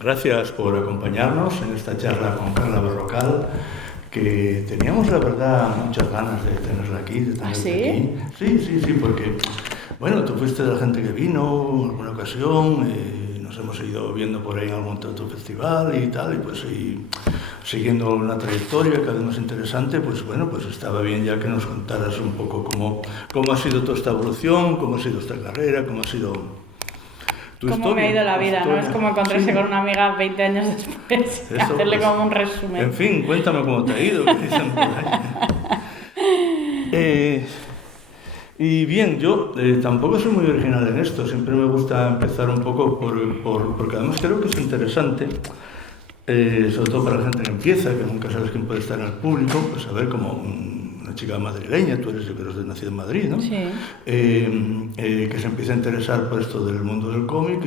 Gracias por acompañarnos en esta charla con Carla Berrocal, que teníamos, la verdad, muchas ganas de tenerla aquí, de tenerla aquí. Sí, porque, bueno, tú fuiste de la gente que vino en alguna ocasión, nos hemos ido viendo por ahí en algún otro festival y tal, y siguiendo una trayectoria cada vez más interesante, pues estaba bien ya que nos contaras un poco cómo ha sido toda esta evolución, cómo ha sido esta carrera, cómo ha sido tu historia. Cómo me ha ido la vida, ¿no? Es como encontrarse con una amiga 20 años después y hacerle como un resumen. En fin, cuéntame cómo te ha ido, que dicen por ahí. Y bien, yo tampoco soy muy original en esto, siempre me gusta empezar un poco porque además creo que es interesante, sobre todo para la gente que empieza, que nunca sabes quién puede estar en el público, pues saber como una chica madrileña, tú eres, yo creo, nacida en Madrid, ¿no? Sí. Que se empieza a interesar por esto del mundo del cómic.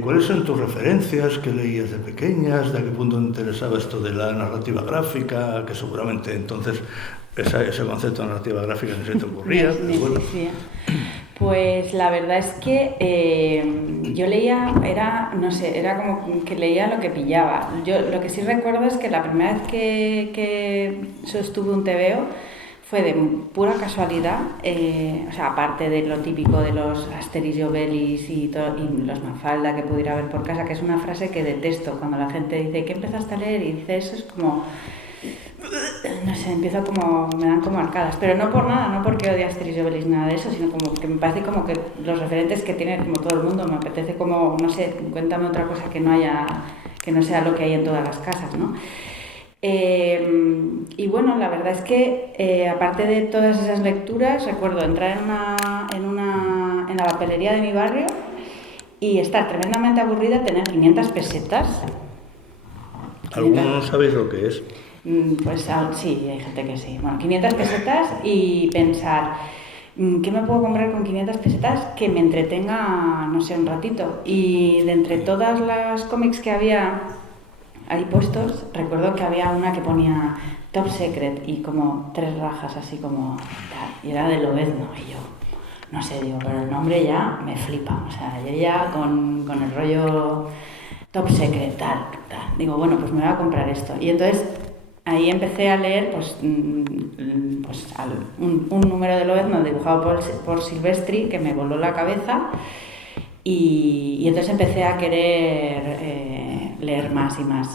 ¿Cuáles son tus referencias? ¿Qué leías de pequeñas? ¿De qué punto te interesaba esto de la narrativa gráfica? Que seguramente entonces ese concepto de narrativa gráfica ni se te ocurría. Pues la verdad es que yo leía, era como que leía lo que pillaba. Yo lo que sí recuerdo es que la primera vez que sostuve un TVO fue de pura casualidad, aparte de lo típico de los Asterix y Obelix y los Mafalda que pudiera ver por casa, que es una frase que detesto cuando la gente dice ¿qué empezaste a leer? Y dice eso, es como... No sé, me dan como arcadas, pero no por nada, no porque odie a Asterix y Obelix, nada de eso, sino como que me parece como que los referentes que tiene como todo el mundo, me apetece como, no sé, cuéntame otra cosa que no sea lo que hay en todas las casas, ¿no? Y bueno, la verdad es que aparte de todas esas lecturas, recuerdo entrar en la papelería de mi barrio y estar tremendamente aburrida, tener 500 pesetas. ¿Algunos sabéis lo que es? Pues sí, hay gente que sí. Bueno, 500 pesetas y pensar, ¿qué me puedo comprar con 500 pesetas que me entretenga, no sé, un ratito? Y de entre todas las cómics que había ahí puestos, recuerdo que había una que ponía Top Secret y como 3 rajas así como tal, y era de Lobezno, y yo, no sé, digo, pero el nombre ya me flipa, o sea, yo ya con el rollo Top Secret, tal, digo, bueno, pues me voy a comprar esto. Y entonces ahí empecé a leer un número de Lobezno dibujado por Silvestri que me voló la cabeza y entonces empecé a querer leer más y más.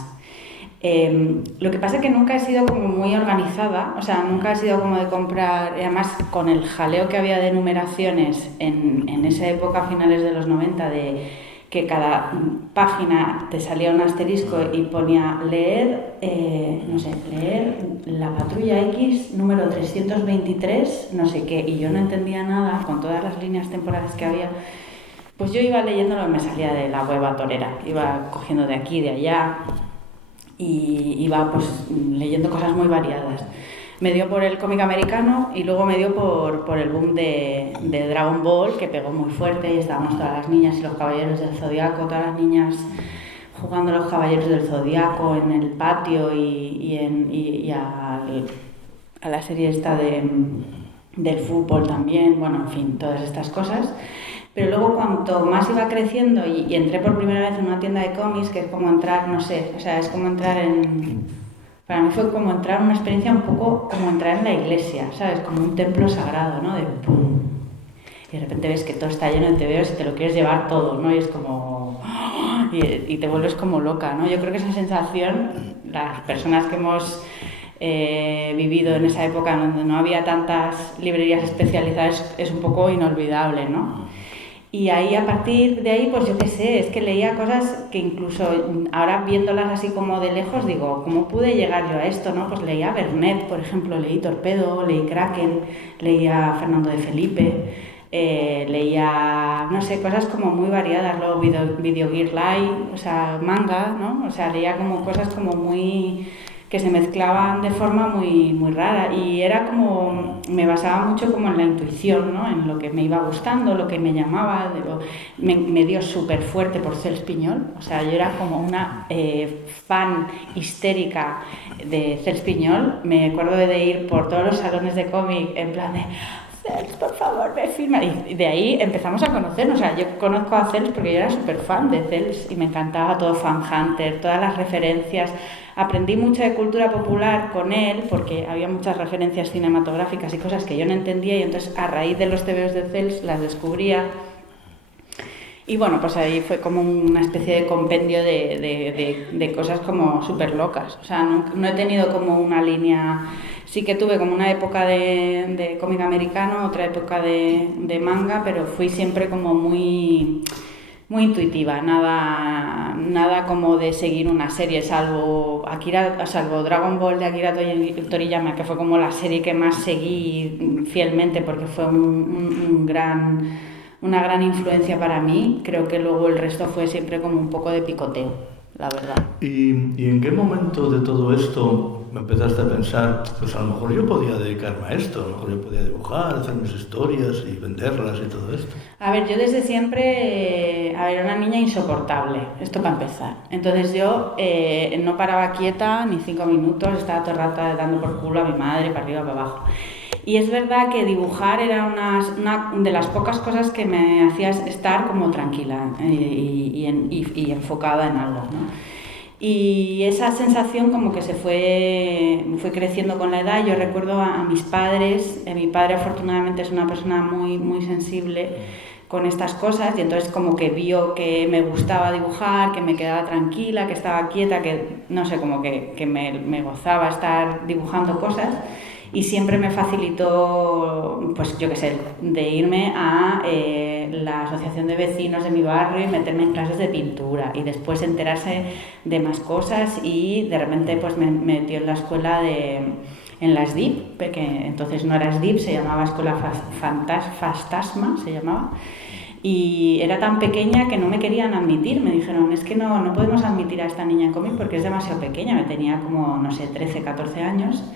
Lo que pasa es que nunca he sido como muy organizada, o sea, nunca he sido como de comprar, y además con el jaleo que había de numeraciones en esa época, finales de los 90, de que cada página te salía un asterisco y ponía leer La Patrulla X número 323, no sé qué, y yo no entendía nada con todas las líneas temporales que había. Pues yo iba leyendo lo que me salía de la hueva torera, iba cogiendo de aquí, de allá y iba pues leyendo cosas muy variadas. Me dio por el cómic americano y luego me dio por el boom de Dragon Ball, que pegó muy fuerte y estábamos todas las niñas y los caballeros del Zodiaco, todas las niñas jugando a los caballeros del Zodiaco en el patio y a la serie esta del fútbol también, bueno, en fin, todas estas cosas. Pero luego cuanto más iba creciendo y entré por primera vez en una tienda de cómics, que es como entrar, no sé, o sea, es como entrar para mí fue como entrar en una experiencia un poco como entrar en la iglesia, ¿sabes? Como un templo sagrado, ¿no? De pum. Y de repente ves que todo está lleno de tebeos y te lo quieres llevar todo, ¿no? Y es como... Y te vuelves como loca, ¿no? Yo creo que esa sensación, las personas que hemos vivido en esa época donde no había tantas librerías especializadas, es un poco inolvidable, ¿no? Y ahí, a partir de ahí, pues yo qué sé, es que leía cosas que incluso ahora viéndolas así como de lejos digo, ¿cómo pude llegar yo a esto, no? Pues leía Vernet, por ejemplo, leí Torpedo, leí Kraken, leía Fernando de Felipe, leía, no sé, cosas como muy variadas, luego Video Gear Live, o sea, manga, ¿no? O sea, leía como cosas como muy... que se mezclaban de forma muy, muy rara y era como, me basaba mucho como en la intuición, ¿no? En lo que me iba gustando, lo que me llamaba, me dio súper fuerte por Cels Piñol, o sea, yo era como una fan histérica de Cels Piñol, me acuerdo de ir por todos los salones de cómic en plan de Cels, por favor, me firma. Y de ahí empezamos a conocernos. O sea, yo conozco a Cels porque yo era súper fan de Cels y me encantaba todo Fan Hunter, todas las referencias. Aprendí mucho de cultura popular con él porque había muchas referencias cinematográficas y cosas que yo no entendía y entonces a raíz de los TVOs de Cels las descubría. Y bueno, pues ahí fue como una especie de compendio de cosas como súper locas. O sea, no he tenido como una línea... Sí que tuve como una época de cómic americano, otra época de manga, pero fui siempre como muy intuitiva, nada como de seguir una serie, salvo Dragon Ball de Akira Toriyama, que fue como la serie que más seguí fielmente porque fue una gran influencia para mí. Creo que luego el resto fue siempre como un poco de picoteo, la verdad. ¿Y en qué momento de todo esto me empezaste a pensar, pues a lo mejor yo podía dedicarme a esto, a lo mejor yo podía dibujar, hacer mis historias y venderlas y todo esto? A ver, yo desde siempre, era una niña insoportable, esto para empezar. Entonces yo no paraba quieta ni 5 minutos, estaba todo el rato dando por culo a mi madre, para arriba, para abajo. Y es verdad que dibujar era una de las pocas cosas que me hacía estar como tranquila y enfocada en algo, ¿no? Y esa sensación como que fue creciendo con la edad. Yo recuerdo a mis padres, mi padre afortunadamente es una persona muy sensible con estas cosas y entonces como que vio que me gustaba dibujar, que me quedaba tranquila, que estaba quieta, que no sé, como que me gozaba estar dibujando cosas. Y siempre me facilitó, pues yo qué sé, de irme a la asociación de vecinos de mi barrio y meterme en clases de pintura y después enterarse de más cosas y de repente pues me metió en la escuela en la SDIP, que entonces no era SDIP, se llamaba Escuela Fastasma, se llamaba. Y era tan pequeña que no me querían admitir, me dijeron, es que no podemos admitir a esta niña en cómic porque es demasiado pequeña, me tenía como, no sé, 13, 14 años.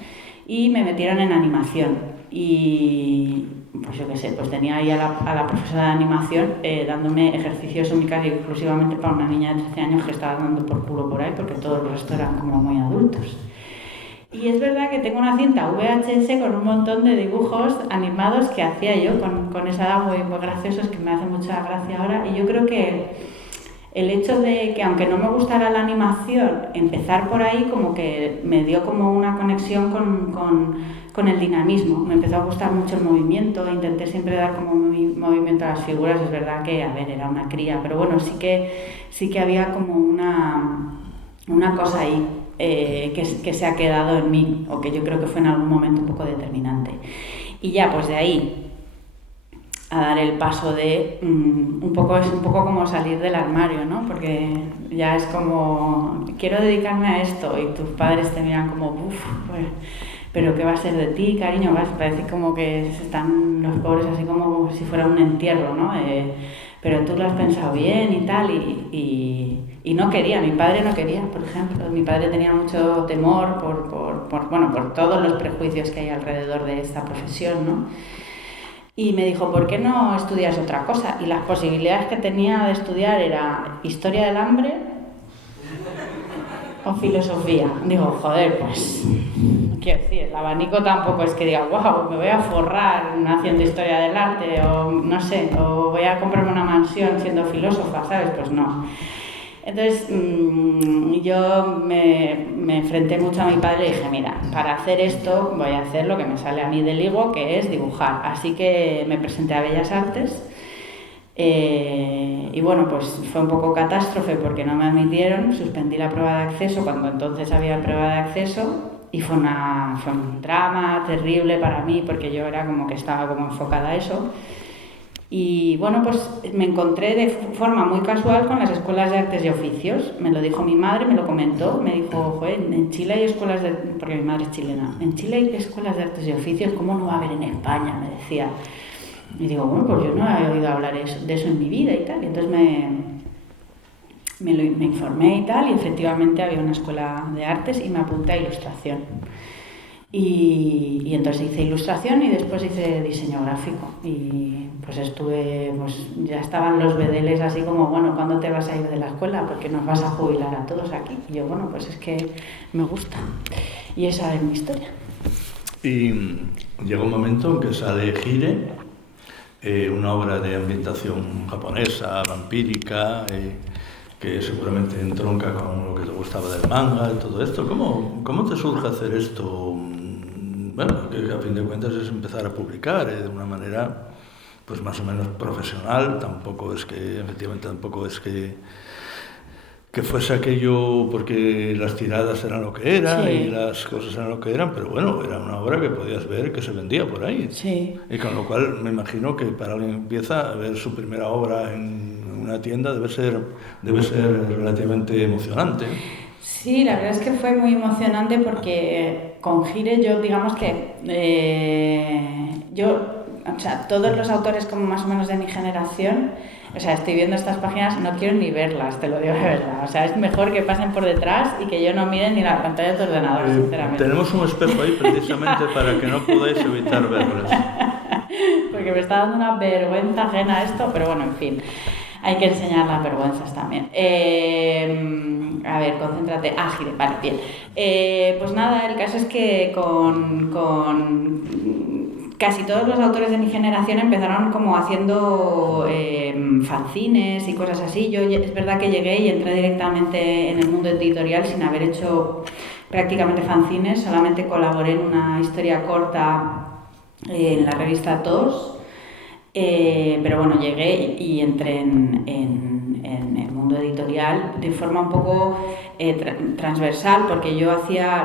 Y me metieron en animación y pues yo qué sé, pues tenía ahí a la profesora de animación dándome ejercicios únicos y exclusivamente para una niña de 13 años que estaba dando por culo por ahí porque todo el resto eran como muy adultos. Y es verdad que tengo una cinta VHS con un montón de dibujos animados que hacía yo con esa edad muy graciosos que me hace mucha gracia ahora y yo creo que el hecho de que, aunque no me gustara la animación, empezar por ahí como que me dio como una conexión con el dinamismo. Me empezó a gustar mucho el movimiento, intenté siempre dar como movimiento a las figuras. Es verdad que, a ver, era una cría, pero bueno, sí que había como una cosa ahí que se ha quedado en mí, o que yo creo que fue en algún momento un poco determinante. Y ya, pues de ahí a dar el paso de es un poco como salir del armario, ¿no? Porque ya es como, quiero dedicarme a esto y tus padres te miran como, pues, pero ¿qué va a ser de ti, cariño? Parece como que están los pobres así como si fuera un entierro, ¿no? Pero tú lo has pensado bien y tal, y no quería, mi padre no quería, por ejemplo. Mi padre tenía mucho temor por todos los prejuicios que hay alrededor de esta profesión, ¿no? Y me dijo, ¿por qué no estudias otra cosa? Y las posibilidades que tenía de estudiar era historia del hambre o filosofía. Digo, joder, pues, quiero decir, el abanico tampoco es que diga, wow, me voy a forrar haciendo historia del arte o no sé, o voy a comprarme una mansión siendo filósofa, ¿sabes? Pues no. Entonces yo me enfrenté mucho a mi padre y dije, mira, para hacer esto voy a hacer lo que me sale a mí del higo, que es dibujar. Así que me presenté a Bellas Artes y bueno, pues fue un poco catástrofe porque no me admitieron, suspendí la prueba de acceso cuando entonces había prueba de acceso y fue un drama terrible para mí porque yo era como que estaba como enfocada a eso. Y bueno, pues me encontré de forma muy casual con las escuelas de artes y oficios. Me lo dijo mi madre, me lo comentó, me dijo, joder, en Chile hay escuelas de... porque mi madre es chilena. En Chile hay escuelas de artes y oficios, ¿cómo no va a haber en España? Me decía. Y digo, bueno, pues yo no he oído hablar de eso en mi vida y tal. Y entonces me informé y tal, y efectivamente había una escuela de artes y me apunté a ilustración. Y entonces hice ilustración y después hice diseño gráfico y pues ya estaban los bedeles así como, bueno, ¿cuándo te vas a ir de la escuela? Porque nos vas a jubilar a todos aquí. Y yo, bueno, pues es que me gusta y esa es mi historia. Y llega un momento en que sale Hire, una obra de ambientación japonesa, vampírica, que seguramente entronca con lo que te gustaba del manga y todo esto. ¿Cómo te surge hacer esto? Bueno, que a fin de cuentas es empezar a publicar de una manera pues más o menos profesional. Efectivamente tampoco es que fuese aquello porque las tiradas eran lo que eran, sí, y las cosas eran lo que eran, pero bueno, era una obra que podías ver que se vendía por ahí. Sí. Y con lo cual me imagino que para alguien que empieza a ver su primera obra en una tienda debe ser relativamente emocionante. Sí, la verdad es que fue muy emocionante porque con Hire yo, digamos que o sea, todos los autores como más o menos de mi generación, o sea, estoy viendo estas páginas, no quiero ni verlas, te lo digo de verdad. O sea, es mejor que pasen por detrás y que yo no mire ni la pantalla de tu ordenador, sinceramente. Tenemos un espejo ahí precisamente para que no podáis evitar verlas. Porque me está dando una vergüenza ajena esto, pero bueno, en fin, hay que enseñar las vergüenzas también. A ver, concéntrate. Gire, vale, bien. Pues nada, el caso es que con casi todos los autores de mi generación empezaron como haciendo fanzines y cosas así. Yo es verdad que llegué y entré directamente en el mundo editorial sin haber hecho prácticamente fanzines, solamente colaboré en una historia corta en la revista TOS, pero bueno, llegué y entré en el mundo editorial de forma un poco transversal, porque yo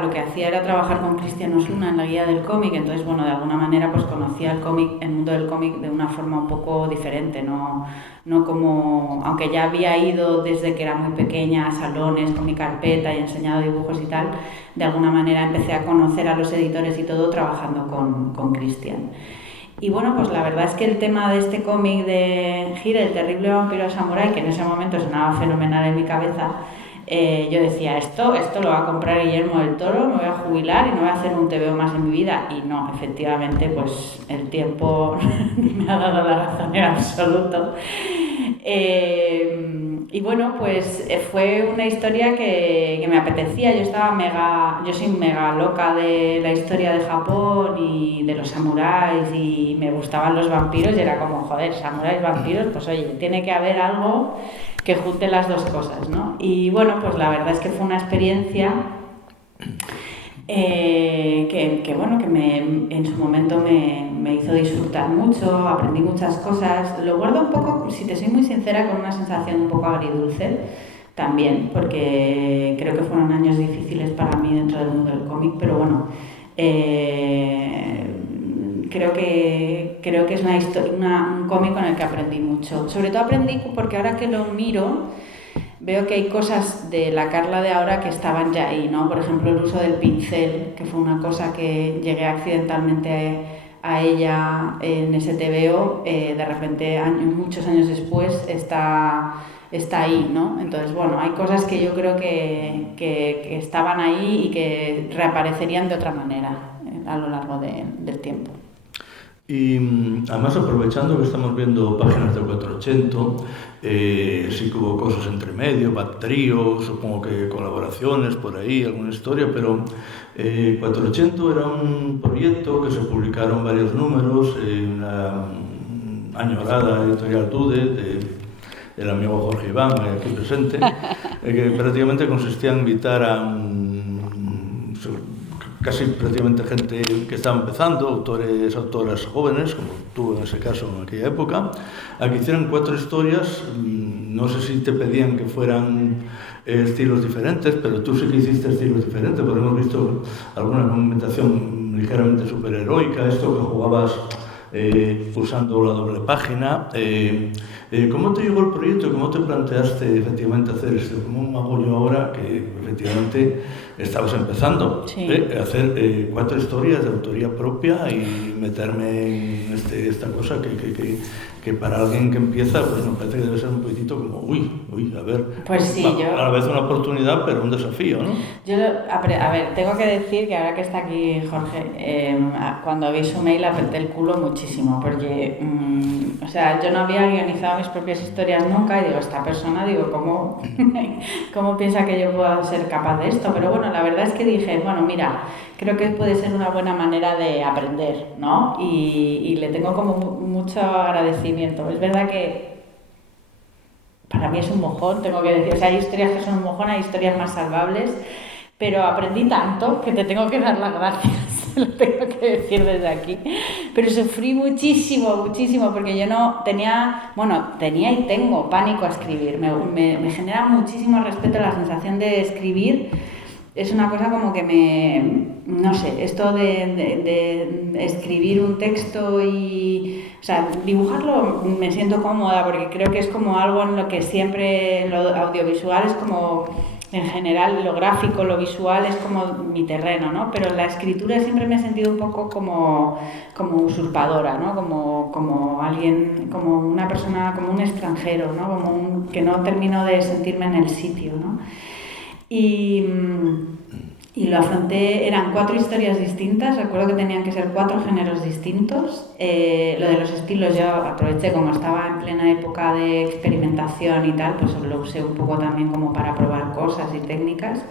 lo que hacía era trabajar con Cristian Osuna en la guía del cómic, entonces bueno, de alguna manera pues conocía el mundo del cómic de una forma un poco diferente, no como, aunque ya había ido desde que era muy pequeña a salones con mi carpeta y enseñado dibujos y tal, de alguna manera empecé a conocer a los editores y todo trabajando con Cristian. Y bueno, pues la verdad es que el tema de este cómic de Hire, el terrible vampiro samurái, que en ese momento sonaba fenomenal en mi cabeza, yo decía, esto lo va a comprar Guillermo del Toro, me voy a jubilar y no voy a hacer un TVO más en mi vida. Y no, efectivamente, pues el tiempo me ha dado la razón en absoluto. Y bueno, pues fue una historia que me apetecía. Yo soy mega loca de la historia de Japón y de los samuráis y me gustaban los vampiros y era como, joder, samuráis, vampiros, pues oye, tiene que haber algo que junte las dos cosas, ¿no? Y bueno, pues la verdad es que fue una experiencia que en su momento me hizo disfrutar mucho, aprendí muchas cosas. Lo guardo un poco, si te soy muy sincera, con una sensación un poco agridulce también, porque creo que fueron años difíciles para mí dentro del mundo del cómic, pero bueno, creo que es un cómic con el que aprendí mucho. Sobre todo aprendí porque ahora que lo miro, veo que hay cosas de la Carla de ahora que estaban ya ahí, ¿no? Por ejemplo, el uso del pincel, que fue una cosa que llegué accidentalmente a ella en ese TVO, de repente, muchos años después, está ahí, ¿no? Entonces, bueno, hay cosas que yo creo que estaban ahí y que reaparecerían de otra manera a lo largo del tiempo. Y además, aprovechando que estamos viendo páginas de 480, sí que hubo cosas entre medio, Bactrio, supongo que colaboraciones por ahí, alguna historia, pero 480 era un proyecto que se publicaron varios números, una añorada editorial Dude, del amigo Jorge Iván, aquí presente, que prácticamente consistía en invitar a casi prácticamente gente que estaba empezando, autoras jóvenes, como tú en ese caso en aquella época, a que hicieran 4 historias. No sé si te pedían que fueran estilos diferentes, pero tú sí que hiciste estilos diferentes, porque hemos visto alguna argumentación ligeramente superheroica, esto que jugabas usando la doble página. ¿Cómo te llegó el proyecto? ¿Cómo te planteaste efectivamente hacer esto? ¿Cómo hago yo ahora que efectivamente estabas empezando? Sí. A hacer 4 historias de autoría propia y meterme en esta cosa que para alguien que empieza, pues me parece que debe ser un poquitito como, uy, a ver, pues sí, a la vez una oportunidad, pero un desafío, ¿no? A ver, tengo que decir que ahora que está aquí Jorge, cuando vi su mail apreté el culo muchísimo, porque, o sea, yo no había guionizado mis propias historias nunca, y digo, esta persona, digo, ¿cómo piensa que yo puedo ser capaz de esto? Pero bueno, la verdad es que dije, bueno, mira, creo que puede ser una buena manera de aprender, ¿no? Y le tengo como mucho agradecimiento. Es verdad que para mí es un mojón, tengo que decir, o sea, hay historias que son un mojón, hay historias más salvables, pero aprendí tanto que te tengo que dar las gracias, lo tengo que decir desde aquí. Pero sufrí muchísimo, porque yo no tenía y tengo pánico a escribir. Me genera muchísimo respeto la sensación de escribir. Es una cosa como que no sé, esto de escribir un texto y, o sea, dibujarlo me siento cómoda porque creo que es como algo en lo que siempre, en lo audiovisual es como, en general, lo gráfico, lo visual es como mi terreno, ¿no? Pero en la escritura siempre me he sentido un poco como usurpadora, ¿no? Como alguien, como una persona, como un extranjero, ¿no? Que no termino de sentirme en el sitio, ¿no? Y lo afronté, eran 4 historias distintas, recuerdo que tenían que ser 4 géneros distintos. Lo de los estilos yo aproveché, como estaba en plena época de experimentación y tal, pues lo usé un poco también como para probar cosas y técnicas.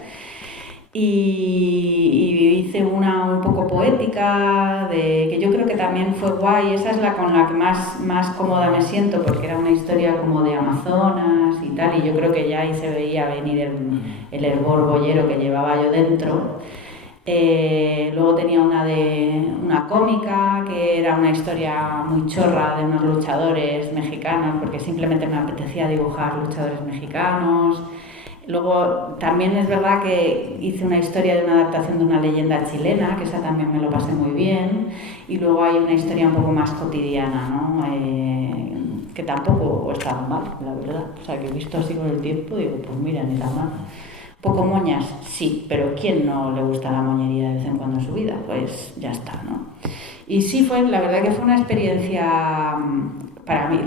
Y hice una un poco poética, que yo creo que también fue guay, esa es la con la que más cómoda me siento, porque era una historia como de Amazonas y tal, y yo creo que ya ahí se veía venir el hervor boyero que llevaba yo dentro. Luego tenía una cómica, que era una historia muy chorra de unos luchadores mexicanos, porque simplemente me apetecía dibujar luchadores mexicanos. Luego también es verdad que hice una historia de una adaptación de una leyenda chilena, que esa también me lo pasé muy bien. Y luego hay una historia un poco más cotidiana, ¿no? Que tampoco está mal, la verdad. O sea, que he visto así con el tiempo, digo, pues mira, ni tan mal. Poco moñas, sí, pero ¿quién no le gusta la moñería de vez en cuando en su vida? Pues ya está, ¿no? Y sí, la verdad que fue una experiencia para mí,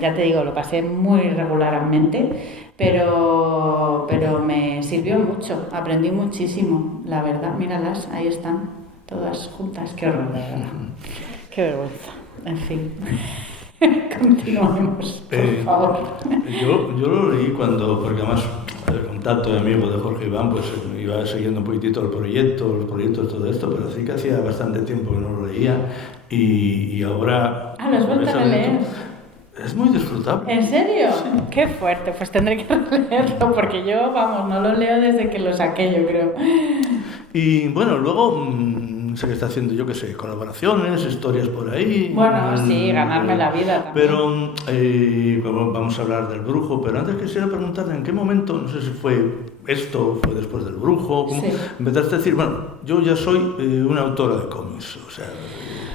ya te digo, lo pasé muy regularmente, pero me sirvió mucho, aprendí muchísimo, la verdad. Míralas, ahí están, todas juntas, qué horror, qué vergüenza, en fin. Continuemos, por favor. Yo lo leí porque además el contacto de amigo de Jorge Iván, pues iba siguiendo un poquitito los proyectos, todo esto, pero sí que hacía bastante tiempo que no lo leía y ahora... ¿Lo has vuelto a leer? Es muy disfrutable. ¿En serio? Sí. Qué fuerte, pues tendré que leerlo porque yo, no lo leo desde que lo saqué, yo creo. Y bueno, luego sé que está haciendo, yo qué sé, colaboraciones, historias por ahí. Bueno, sí, ganarme la vida también. Pero vamos a hablar del Brujo, pero antes quisiera preguntarte en qué momento, no sé si fue esto, fue después del Brujo, ¿cómo empezaste a decir, bueno, yo ya soy una autora de cómics, o sea...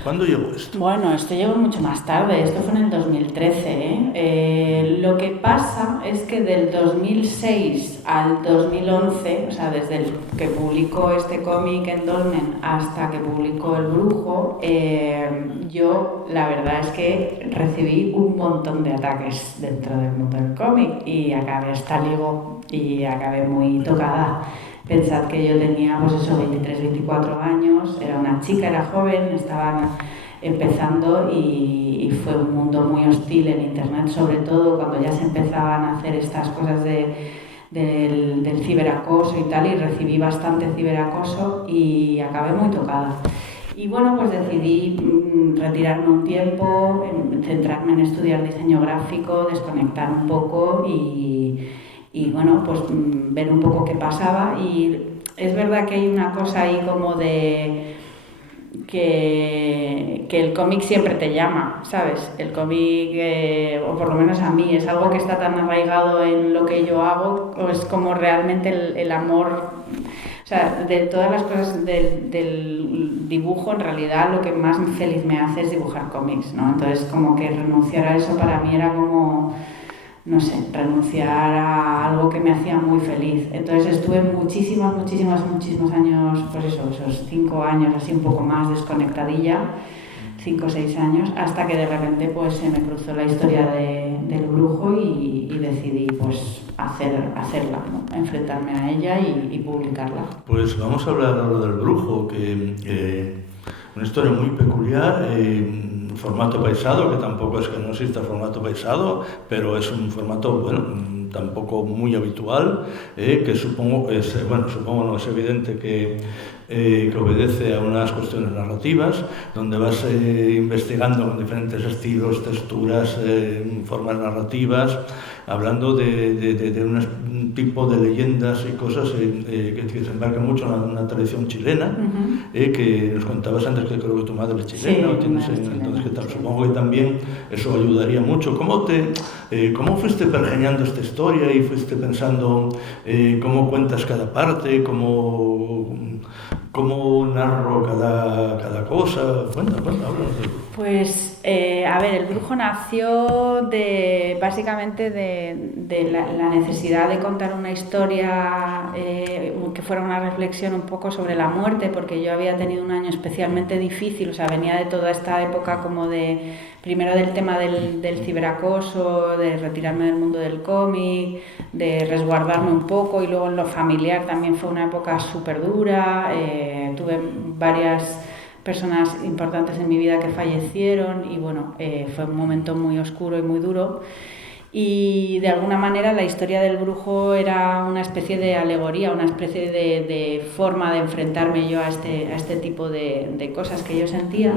¿Cuándo llegó esto? Bueno, esto llegó mucho más tarde, esto fue en el 2013. Lo que pasa es que del 2006 al 2011, o sea, desde que publicó este cómic en Dolmen hasta que publicó El Brujo, yo la verdad es que recibí un montón de ataques dentro del mundo del cómic y acabé hasta ligo y acabé muy tocada. Pensad que yo tenía, 23, 24 años, era una chica, era joven, estaba empezando y fue un mundo muy hostil en Internet, sobre todo cuando ya se empezaban a hacer estas cosas del ciberacoso y tal, y recibí bastante ciberacoso y acabé muy tocada. Y bueno, pues decidí retirarme un tiempo, centrarme en estudiar diseño gráfico, desconectar un poco y bueno, pues ver un poco qué pasaba. Y es verdad que hay una cosa ahí como de que el cómic siempre te llama, ¿sabes? El cómic, o por lo menos a mí, es algo que está tan arraigado en lo que yo hago, o es como realmente el amor, o sea, de todas las cosas del dibujo, en realidad lo que más feliz me hace es dibujar cómics, ¿no? Entonces como que renunciar a eso para mí era como... no sé, renunciar a algo que me hacía muy feliz. Entonces estuve muchísimos años, pues eso, esos 5 años, así un poco más desconectadilla, 5 o 6 años, hasta que de repente pues se me cruzó la historia del brujo y decidí pues hacerla, ¿no? Enfrentarme a ella y publicarla. Pues vamos a hablar ahora del brujo, que una historia muy peculiar, formato paisado, que tampoco es que no exista formato paisado, pero es un formato, bueno, tampoco muy habitual, que supongo es evidente que obedece a unas cuestiones narrativas, donde vas investigando con diferentes estilos, texturas, formas narrativas, hablando de un tipo de leyendas y cosas que se embarcan mucho en una tradición chilena, que nos contabas antes que creo que tu madre es chilena, sí, entonces que tal, supongo que también eso ayudaría mucho. ¿Cómo fuiste pergeñando esta historia y fuiste pensando cómo cuentas cada parte, cómo narro cada cosa? Cuenta, háblanos del brujo. Pues, a ver, el brujo nació básicamente de la necesidad de contar una historia que fuera una reflexión un poco sobre la muerte, porque yo había tenido un año especialmente difícil, o sea, venía de toda esta época como primero del tema del ciberacoso, de retirarme del mundo del cómic, de resguardarme un poco, y luego en lo familiar también fue una época súper dura, tuve varias personas importantes en mi vida que fallecieron y bueno, fue un momento muy oscuro y muy duro. Y de alguna manera la historia del brujo era una especie de alegoría, una especie de forma de enfrentarme yo a este tipo de cosas que yo sentía.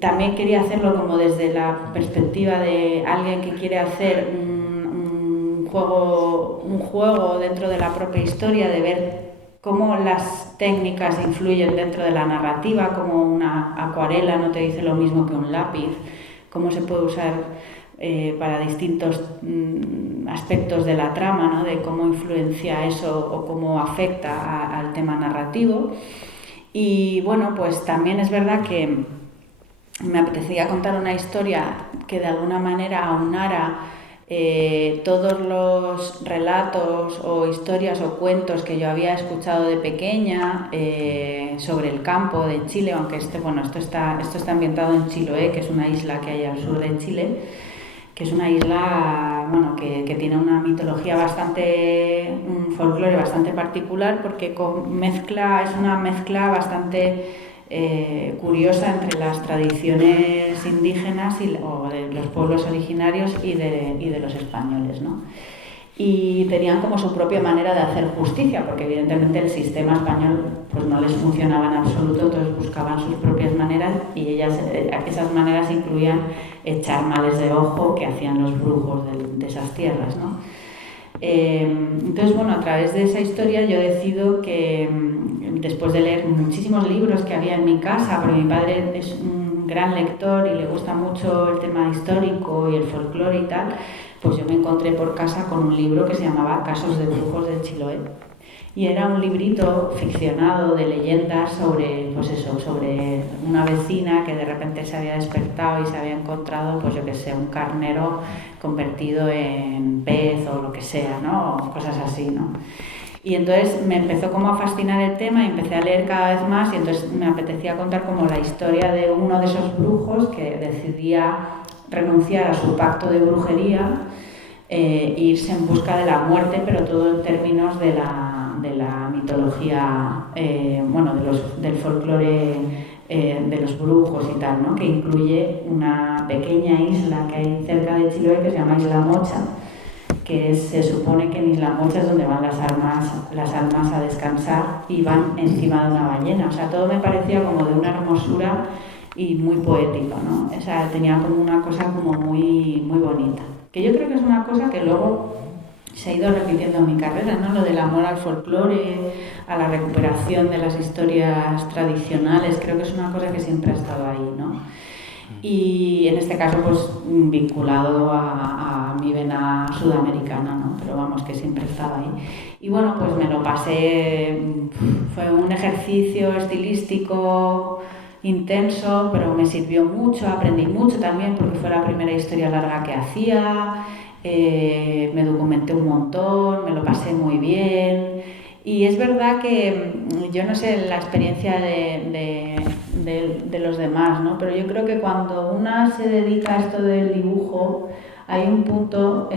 También quería hacerlo como desde la perspectiva de alguien que quiere hacer un juego dentro de la propia historia, de ver cómo las técnicas influyen dentro de la narrativa, cómo una acuarela no te dice lo mismo que un lápiz, cómo se puede usar para distintos aspectos de la trama, ¿no? De cómo influencia eso o cómo afecta al tema narrativo. Y bueno, pues también es verdad que me apetecía contar una historia que de alguna manera aunara todos los relatos o historias o cuentos que yo había escuchado de pequeña sobre el campo de Chile, aunque esto está ambientado en Chiloé, que es una isla que hay al sur de Chile, que es una isla que tiene una mitología un folclore bastante particular, porque es una mezcla bastante curiosa entre las tradiciones indígenas o de los pueblos originarios y de los españoles, ¿no? Y tenían como su propia manera de hacer justicia, porque evidentemente el sistema español pues no les funcionaba en absoluto, entonces buscaban sus propias maneras, y esas maneras incluían echar males de ojo que hacían los brujos de esas tierras, ¿no? Entonces, bueno, a través de esa historia yo decido que, después de leer muchísimos libros que había en mi casa, porque mi padre es un gran lector y le gusta mucho el tema histórico y el folclore y tal, pues yo me encontré por casa con un libro que se llamaba Casos de brujos de Chiloé. Y era un librito ficcionado de leyendas sobre una vecina que de repente se había despertado y se había encontrado, pues yo qué sé, un carnero convertido en pez o lo que sea, ¿no? O cosas así, ¿no? Y entonces me empezó como a fascinar el tema y empecé a leer cada vez más, y entonces me apetecía contar como la historia de uno de esos brujos que decidía renunciar a su pacto de brujería e irse en busca de la muerte, pero todo en términos de la mitología, del folclore de los brujos y tal, ¿no? Que incluye una pequeña isla que hay cerca de Chiloé que se llama Isla Mocha, que se supone que en Isla Mocha es donde van las almas a descansar y van encima de una ballena. O sea, todo me parecía como de una hermosura y muy poético, ¿no? O sea, tenía como una cosa como muy, muy bonita. Que yo creo que es una cosa que luego se ha ido repitiendo en mi carrera, ¿no? Lo del amor al folclore, a la recuperación de las historias tradicionales, creo que es una cosa que siempre ha estado ahí, ¿no? Y en este caso, pues, vinculado a mi vena sudamericana, ¿no? Pero vamos, que siempre estaba ahí. Y bueno, pues me lo pasé, fue un ejercicio estilístico intenso, pero me sirvió mucho, aprendí mucho también, porque fue la primera historia larga que hacía. Me documenté un montón, me lo pasé muy bien, y es verdad que yo no sé, la experiencia de de los demás, ¿no? Pero yo creo que cuando una se dedica a esto del dibujo, hay un punto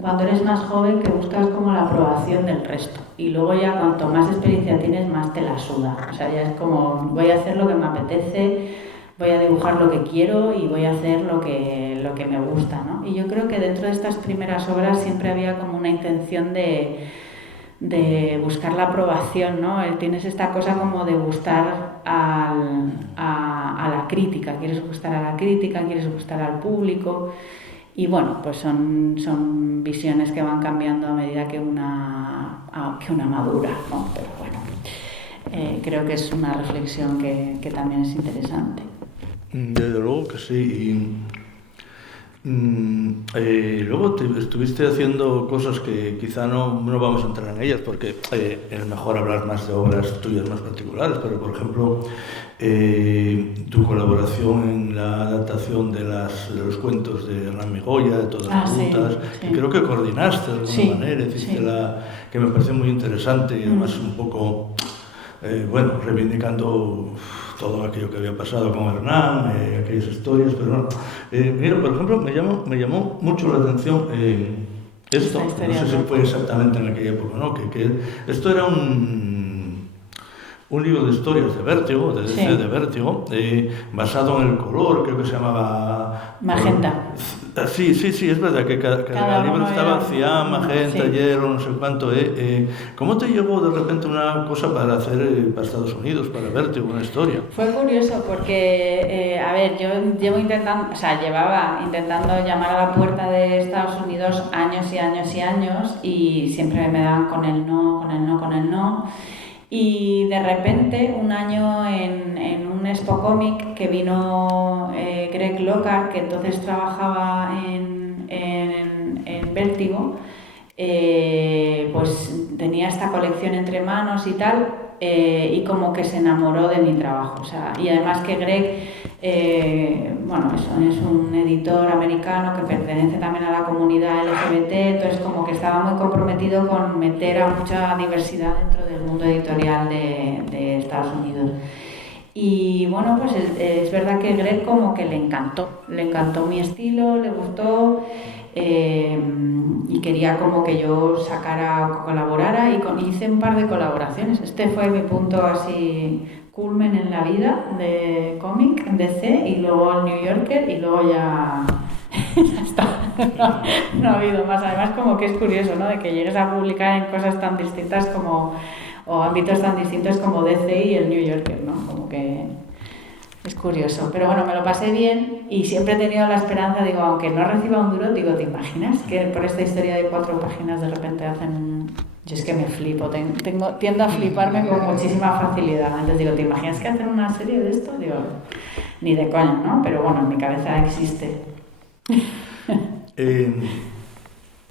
cuando eres más joven que buscas como la aprobación del resto, y luego ya cuanto más experiencia tienes, más te la suda. O sea, ya es como, voy a hacer lo que me apetece, voy a dibujar lo que quiero y voy a hacer lo que me gusta, ¿no? Y yo creo que dentro de estas primeras obras siempre había como una intención de buscar la aprobación, ¿no? Tienes esta cosa como de gustar a la crítica, quieres gustar a la crítica, quieres gustar al público, y bueno, pues son visiones que van cambiando a medida que una madura, ¿no? Pero bueno, creo que es una reflexión que también es interesante. Desde luego que sí. Luego estuviste haciendo cosas que quizá no vamos a entrar en ellas porque es mejor hablar más de obras tuyas más particulares, pero por ejemplo tu colaboración en la adaptación de los cuentos de Hernán Migoya, de Todas las rutas, sí. Que creo que coordinaste de alguna manera, hiciste que me pareció muy interesante y además un poco reivindicando todo aquello que había pasado con Hernán, aquellas historias, pero no. Mira, por ejemplo, me llamó mucho la atención esto, no sé si fue exactamente en aquella época, ¿no? Que esto era un libro de historias de Vértigo, de Vértigo, basado en el color, creo que se llamaba... Magenta. Sí, es verdad que cada libro estaba cian, magenta, hielo, no sé cuánto. ¿Cómo te llevó de repente una cosa para hacer para Estados Unidos, para Vértigo, una historia? Fue curioso porque, yo llevaba intentando llamar a la puerta de Estados Unidos años y años y años, y siempre me daban con el no. Y de repente, un año en un Expo Comic que vino Greg Lockhart, que entonces trabajaba en Vértigo, pues tenía esta colección entre manos y tal, y como que se enamoró de mi trabajo. O sea, y además que Greg, es un editor americano que pertenece también a la comunidad LGBT, entonces como que estaba muy comprometido con meter a mucha diversidad dentro del mundo editorial de Estados Unidos. Y bueno, pues es verdad que Greg como que le encantó mi estilo, le gustó, y quería como que yo colaborara, y hice un par de colaboraciones. Este fue mi punto así culmen en la vida de cómic, en DC, y luego el New Yorker, y luego ya está. No ha habido más. Además, como que es curioso, ¿no? De que llegues a publicar en cosas tan distintas o ámbitos tan distintos como DC y el New Yorker, ¿no? Como que es curioso. Pero bueno, me lo pasé bien y siempre he tenido la esperanza, digo, aunque no reciba un duro, digo, ¿te imaginas que por esta historia de 4 páginas de repente hacen Yo es que me flipo, tiendo a fliparme con muchísima facilidad. Entonces digo, ¿te imaginas que hacen una serie de esto? Digo, ni de coña, ¿no? Pero bueno, en mi cabeza existe.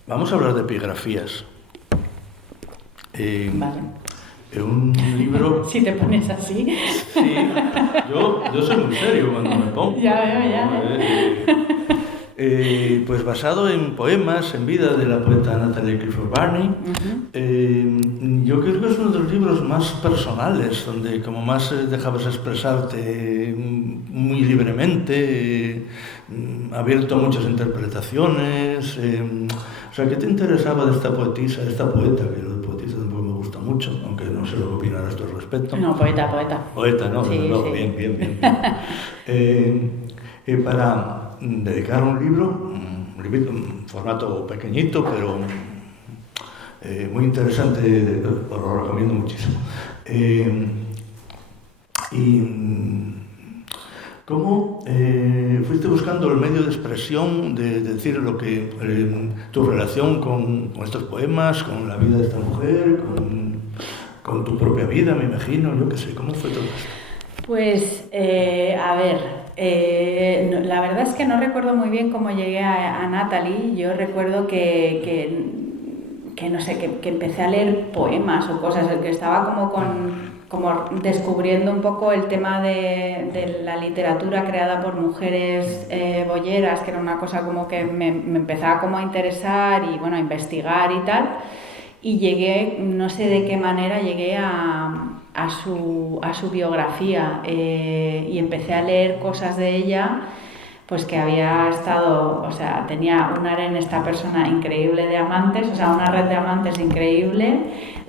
Vamos a hablar de epigrafías. Vale. Un libro... Si te pones así. Sí, yo soy muy serio cuando me pongo. Ya veo. Pues basado en poemas, en vida de la poeta Natalie Clifford Barney. Yo creo que es uno de los libros más personales, donde como más dejabas expresarte muy libremente, abierto a muchas interpretaciones. O sea, ¿qué te interesaba de esta poetisa, de esta poeta? Que lo de poetisa tampoco me gusta mucho, aunque no sé lo que opinarás tú al respecto. No, poeta. Poeta, ¿no? Sí, no, sí. Bien. Para dedicar un libro, un formato pequeñito, pero muy interesante, lo recomiendo muchísimo. ¿Cómo fuiste buscando el medio de expresión, de decir lo que tu relación con estos poemas, con la vida de esta mujer, con tu propia vida, me imagino, yo qué sé, ¿cómo fue todo esto? Pues, la verdad es que no recuerdo muy bien cómo llegué a Natalie. Yo recuerdo que no sé, que empecé a leer poemas o cosas, que estaba como descubriendo un poco el tema de la literatura creada por mujeres boyeras, que era una cosa como que me empezaba como a interesar y bueno, a investigar y tal. Y llegué, no sé de qué manera, llegué a a su biografía y empecé a leer cosas de ella, pues que había estado, o sea, tenía un harén esta persona increíble de amantes, o sea, una red de amantes increíble,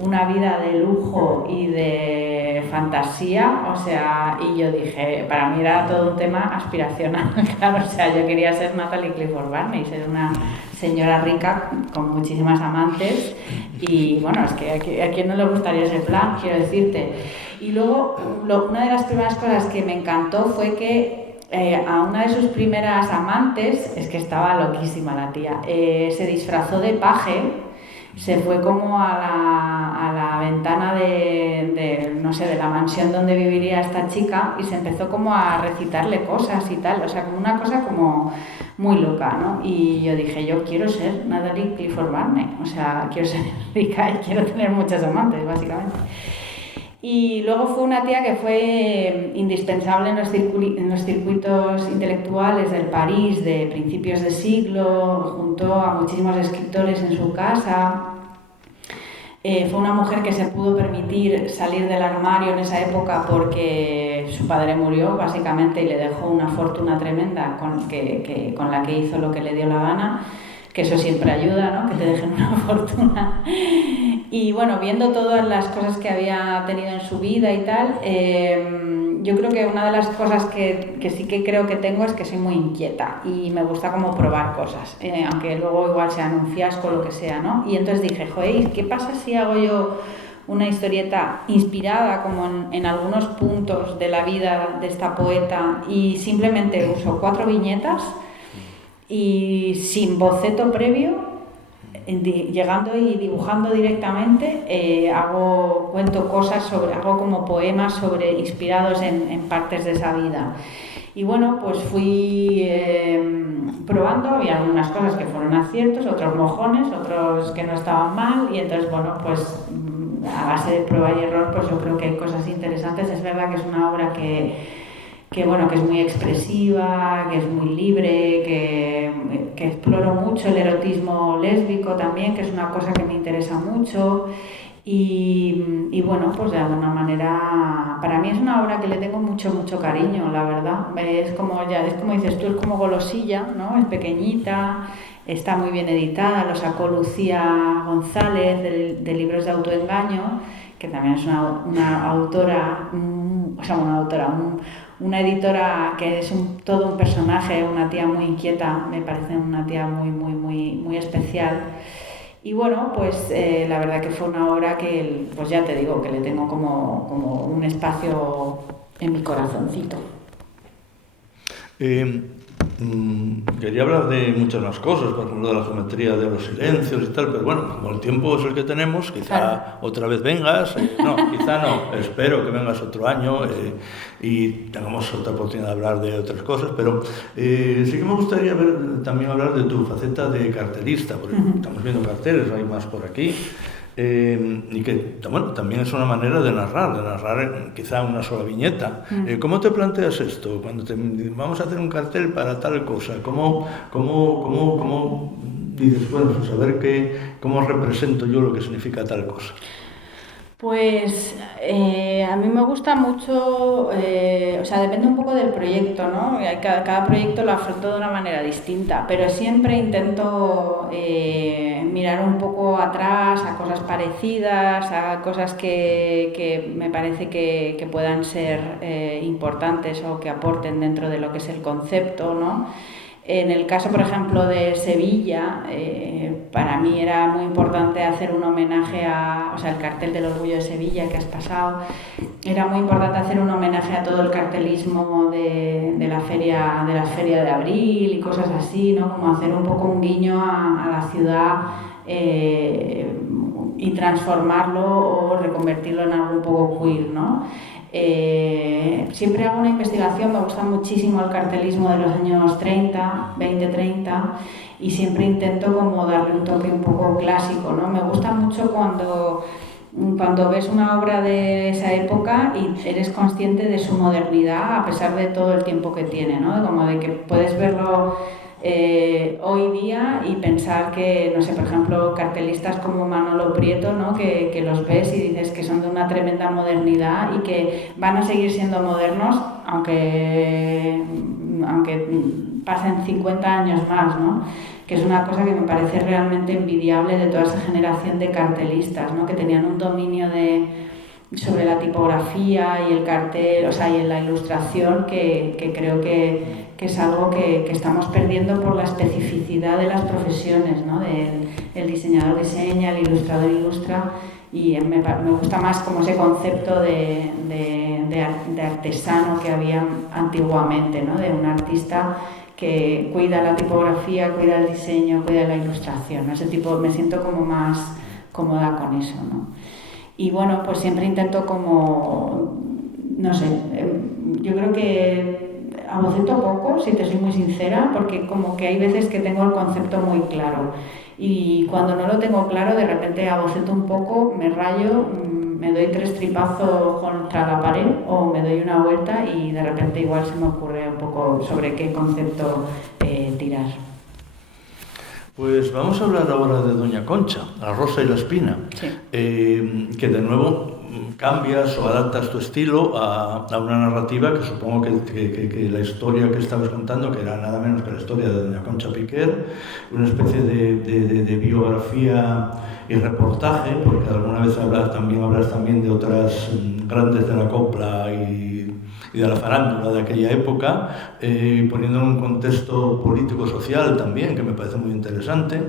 una vida de lujo y de fantasía, o sea, y yo dije, para mí era todo un tema aspiracional, claro, o sea, yo quería ser Natalie Clifford Barney, ser una señora rica con muchísimas amantes y bueno, es que a quién no le gustaría ese plan, quiero decirte. Y luego, una de las primeras cosas que me encantó fue que a una de sus primeras amantes, es que estaba loquísima la tía, se disfrazó de paje, se fue como a la ventana no sé, de la mansión donde viviría esta chica y se empezó como a recitarle cosas y tal, o sea, como una cosa como muy loca, ¿no? Y yo dije, yo quiero ser Natalie Clifford Barney, o sea, quiero ser rica y quiero tener muchas amantes, básicamente. Y luego fue una tía que fue indispensable en los circuitos intelectuales del París de principios de siglo, junto a muchísimos escritores en su casa. Fue una mujer que se pudo permitir salir del armario en esa época porque su padre murió, básicamente, y le dejó una fortuna tremenda con la que hizo lo que le dio la gana, que eso siempre ayuda, ¿no? Que te dejen una fortuna. Y bueno, viendo todas las cosas que había tenido en su vida y tal, yo creo que una de las cosas que sí que creo que tengo es que soy muy inquieta y me gusta como probar cosas, aunque luego igual sean un fiasco o lo que sea, ¿no? Y entonces dije, joder, ¿qué pasa si hago yo una historieta inspirada como en algunos puntos de la vida de esta poeta y simplemente uso 4 viñetas y sin boceto previo, llegando y dibujando directamente, cuento cosas hago como poemas inspirados en partes de esa vida. Y bueno, pues fui probando, había algunas cosas que fueron aciertos, otros mojones, otros que no estaban mal, y entonces bueno, pues a base de prueba y error, pues yo creo que hay cosas interesantes. Es verdad que es una obra que es muy expresiva, que es muy libre, que exploro mucho el erotismo lésbico también, que es una cosa que me interesa mucho. Y bueno, pues de alguna manera, para mí es una obra que le tengo mucho, mucho cariño, la verdad. Es como dices tú, es como golosilla, ¿no? Es pequeñita, está muy bien editada, lo sacó Lucía González de Libros de Autoengaño, que también es una autora, una editora que es todo un personaje, una tía muy inquieta, me parece una tía muy, muy, muy, muy especial. Y bueno, pues la verdad que fue una obra que, pues ya te digo, que le tengo como un espacio en mi corazoncito. Quería hablar de muchas más cosas, por ejemplo de la geometría de los silencios y tal, pero bueno, como el tiempo es el que tenemos, quizá otra vez vengas, quizá no, espero que vengas otro año y tengamos otra oportunidad de hablar de otras cosas, pero sí que me gustaría también hablar de tu faceta de cartelista, porque estamos viendo carteles, hay más por aquí. Y que bueno, también es una manera de narrar quizá una sola viñeta. ¿Cómo te planteas esto? Cuando vamos a hacer un cartel para tal cosa, ¿cómo dices, bueno, pues a ver cómo represento yo lo que significa tal cosa? Pues a mí me gusta mucho, o sea, depende un poco del proyecto, ¿no? Cada proyecto lo afronto de una manera distinta, pero siempre intento mirar un poco atrás a cosas parecidas, a cosas que me parece que puedan ser importantes o que aporten dentro de lo que es el concepto, ¿no? En el caso, por ejemplo, de Sevilla, para mí era muy importante hacer un homenaje el cartel del Orgullo de Sevilla que has pasado. Era muy importante hacer un homenaje a todo el cartelismo de la feria de abril y cosas así, ¿no? Como hacer un poco un guiño a la ciudad y transformarlo o reconvertirlo en algo un poco queer, ¿no? Siempre hago una investigación, me gusta muchísimo el cartelismo de los años 20-30 y siempre intento como darle un toque un poco clásico, ¿no? Me gusta mucho cuando ves una obra de esa época y eres consciente de su modernidad a pesar de todo el tiempo que tiene, ¿no? Como de que puedes verlo hoy día y pensar que, no sé, por ejemplo, cartelistas como Manolo Prieto, ¿no? que los ves y dices que son de una tremenda modernidad y que van a seguir siendo modernos aunque pasen 50 años más, ¿no? Que es una cosa que me parece realmente envidiable de toda esa generación de cartelistas, ¿no? Que tenían un dominio sobre la tipografía y el cartel, o sea, y en la ilustración que creo que es algo que estamos perdiendo por la especificidad de las profesiones, ¿no? El diseñador diseña, el ilustrador ilustra, y me gusta más como ese concepto de artesano que había antiguamente, ¿no? De un artista que cuida la tipografía, cuida el diseño, cuida la ilustración, ¿no? Ese tipo, me siento como más cómoda con eso, ¿no? Y bueno, pues siempre intento como, no sé, yo creo que aboceto poco, si te soy muy sincera, porque como que hay veces que tengo el concepto muy claro y cuando no lo tengo claro de repente aboceto un poco, me rayo, me doy 3 tripazos contra la pared o me doy una vuelta y de repente igual se me ocurre un poco sobre qué concepto tirar. Pues vamos a hablar ahora de Doña Concha, La Rosa y la Espina, sí. Que de nuevo cambias o adaptas tu estilo a una narrativa que supongo que la historia que estabas contando, que era nada menos que la historia de Doña Concha Piquer, una especie de biografía y reportaje, porque alguna vez hablas también de otras grandes de la copla y de la farándula de aquella época, poniendo en un contexto político-social también, que me parece muy interesante,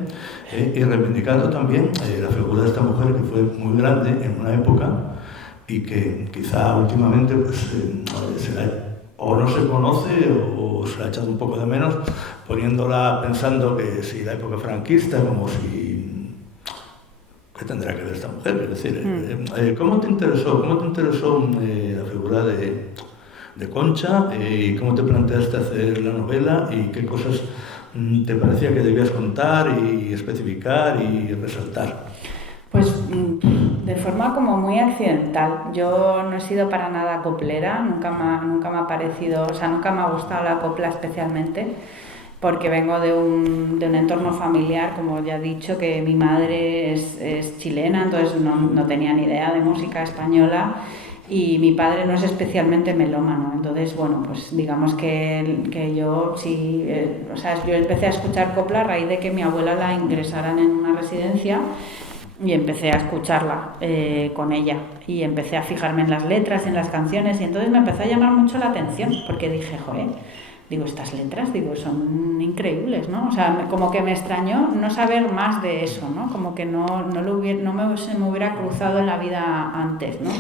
y reivindicando también la figura de esta mujer que fue muy grande en una época y que quizá últimamente pues, o no se conoce o se la ha echado un poco de menos, pensando que si la época franquista, como si... ¿Qué tendrá que ver esta mujer? Es decir, ¿cómo te interesó la figura de Concha y cómo te planteaste hacer la novela y qué cosas te parecía que debías contar y especificar y resaltar? Pues de forma como muy accidental. Yo no he sido para nada coplera, nunca me ha parecido, o sea, nunca me ha gustado la copla especialmente, porque vengo de un entorno familiar, como ya he dicho, que mi madre es chilena, entonces no tenía ni idea de música española. Y mi padre no es especialmente melómano, entonces, bueno, pues digamos que yo sí, o sea, yo empecé a escuchar copla a raíz de que mi abuela la ingresaran en una residencia y empecé a escucharla con ella y empecé a fijarme en las letras, en las canciones, y entonces me empezó a llamar mucho la atención porque dije, joder, digo, estas letras, digo, son increíbles, ¿no? O sea, como que me extrañó no saber más de eso, ¿no? Como que se me hubiera cruzado en la vida antes, ¿no?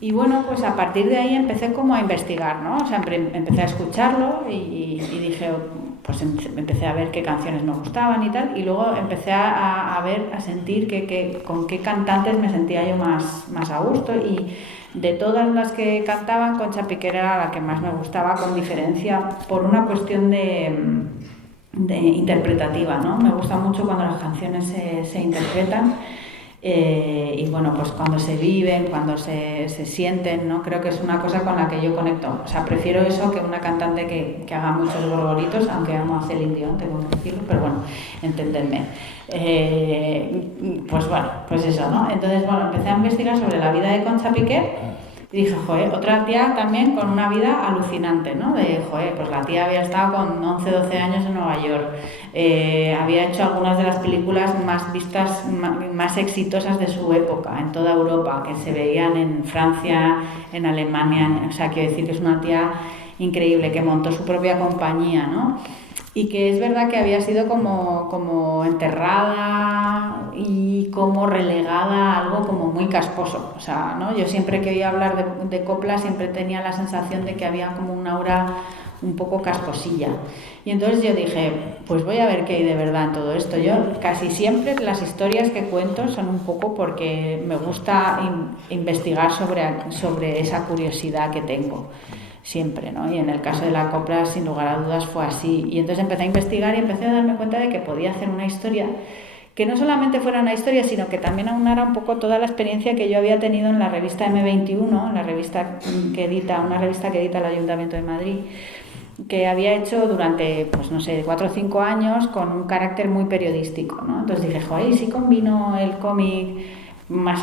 Y bueno, pues a partir de ahí empecé como a investigar, ¿no? O sea, empecé a escucharlo y dije, pues empecé a ver qué canciones me gustaban y tal, y luego empecé a sentir con qué cantantes me sentía yo más a gusto, y de todas las que cantaban, Concha Piquer era la que más me gustaba, con diferencia, por una cuestión de interpretativa, ¿no? Me gusta mucho cuando las canciones se interpretan. Y bueno, pues cuando se viven, cuando se sienten, ¿no? Creo que es una cosa con la que yo conecto. O sea, prefiero eso que una cantante que haga muchos gorgoritos, aunque amo a Celine Dion, tengo que decirlo, pero bueno, entendedme. Pues bueno, pues eso, ¿no? Entonces, bueno, empecé a investigar sobre la vida de Concha Piquer y dije, joder, otra tía también con una vida alucinante, ¿no? Pues la tía había estado con 11, 12 años en Nueva York, había hecho algunas de las películas más vistas, más exitosas de su época, en toda Europa, que se veían en Francia, en Alemania, o sea, quiero decir que es una tía increíble, que montó su propia compañía, ¿no? Y que es verdad que había sido como enterrada y como relegada a algo como muy casposo. O sea, ¿no? Yo siempre que oía hablar de copla siempre tenía la sensación de que había como un aura un poco casposilla. Y entonces yo dije, pues voy a ver qué hay de verdad en todo esto. Yo casi siempre las historias que cuento son un poco porque me gusta investigar sobre esa curiosidad que tengo. Siempre, ¿no? Y en el caso de la copla, sin lugar a dudas, fue así. Y entonces empecé a investigar y empecé a darme cuenta de que podía hacer una historia que no solamente fuera una historia, sino que también aunara un poco toda la experiencia que yo había tenido en la revista M21, una revista que edita el Ayuntamiento de Madrid, que había hecho durante, pues no sé, 4 o 5 años con un carácter muy periodístico, ¿no? Entonces dije, joder, ¿y si combino el cómic más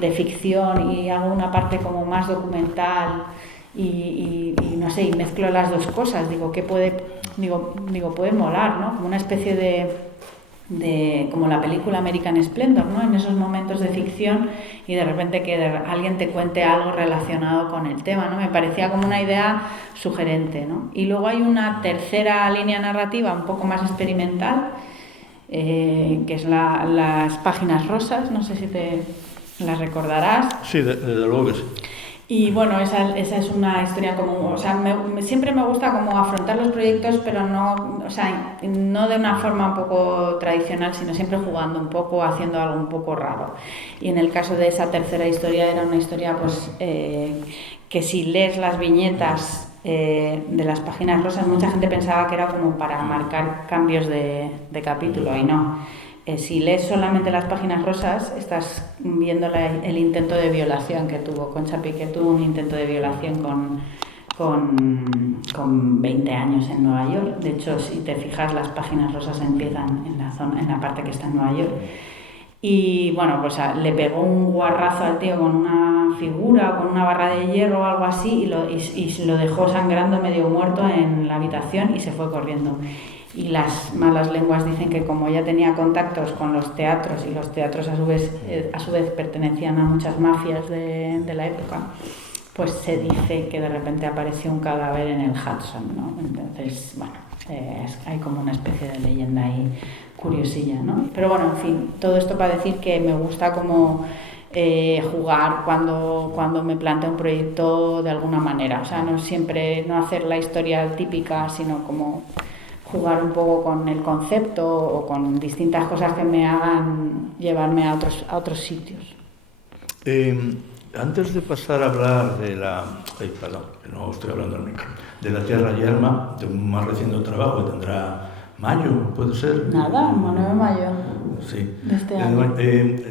de ficción y hago una parte como más documental y no sé, y mezclo las dos cosas? Digo, ¿qué puede, puede molar, ¿no? Como una especie de como la película American Splendor, ¿no? En esos momentos de ficción y de repente que alguien te cuente algo relacionado con el tema, ¿no? Me parecía como una idea sugerente, ¿no? Y luego hay una tercera línea narrativa un poco más experimental, que es las páginas rosas, no sé si te las recordarás. Sí, desde luego que sí. Y bueno, esa es una historia como, o sea, siempre me gusta como afrontar los proyectos, pero no, o sea, no de una forma un poco tradicional, sino siempre jugando un poco, haciendo algo un poco raro. Y en el caso de esa tercera historia era una historia, pues, que si lees las viñetas de las páginas rosas, mucha gente pensaba que era como para marcar cambios de capítulo, y no. Si lees solamente las páginas rosas, estás viendo el intento de violación que tuvo Concha Piqué. Tuvo un intento de violación con 20 años en Nueva York. De hecho, si te fijas, las páginas rosas empiezan en la parte que está en Nueva York. Y bueno, pues le pegó un guarrazo al tío con una figura o con una barra de hierro o algo así y lo dejó sangrando medio muerto en la habitación y se fue corriendo. Y las malas lenguas dicen que como ya tenía contactos con los teatros, y los teatros a su vez pertenecían a muchas mafias de la época, pues se dice que de repente apareció un cadáver en el Hudson, ¿no? Entonces, bueno, hay como una especie de leyenda ahí curiosilla, ¿no? Pero bueno, en fin, todo esto para decir que me gusta como jugar cuando me planteo un proyecto de alguna manera, o sea, no siempre no hacer la historia típica, sino como jugar un poco con el concepto o con distintas cosas que me hagan llevarme a otros sitios. Antes de pasar a hablar de perdón, que no estoy hablando al micro, de La Tierra Yerma, de un más reciente trabajo que tendrá mayo, ¿puede ser? Nada, el 9 de mayo. Sí. De este año.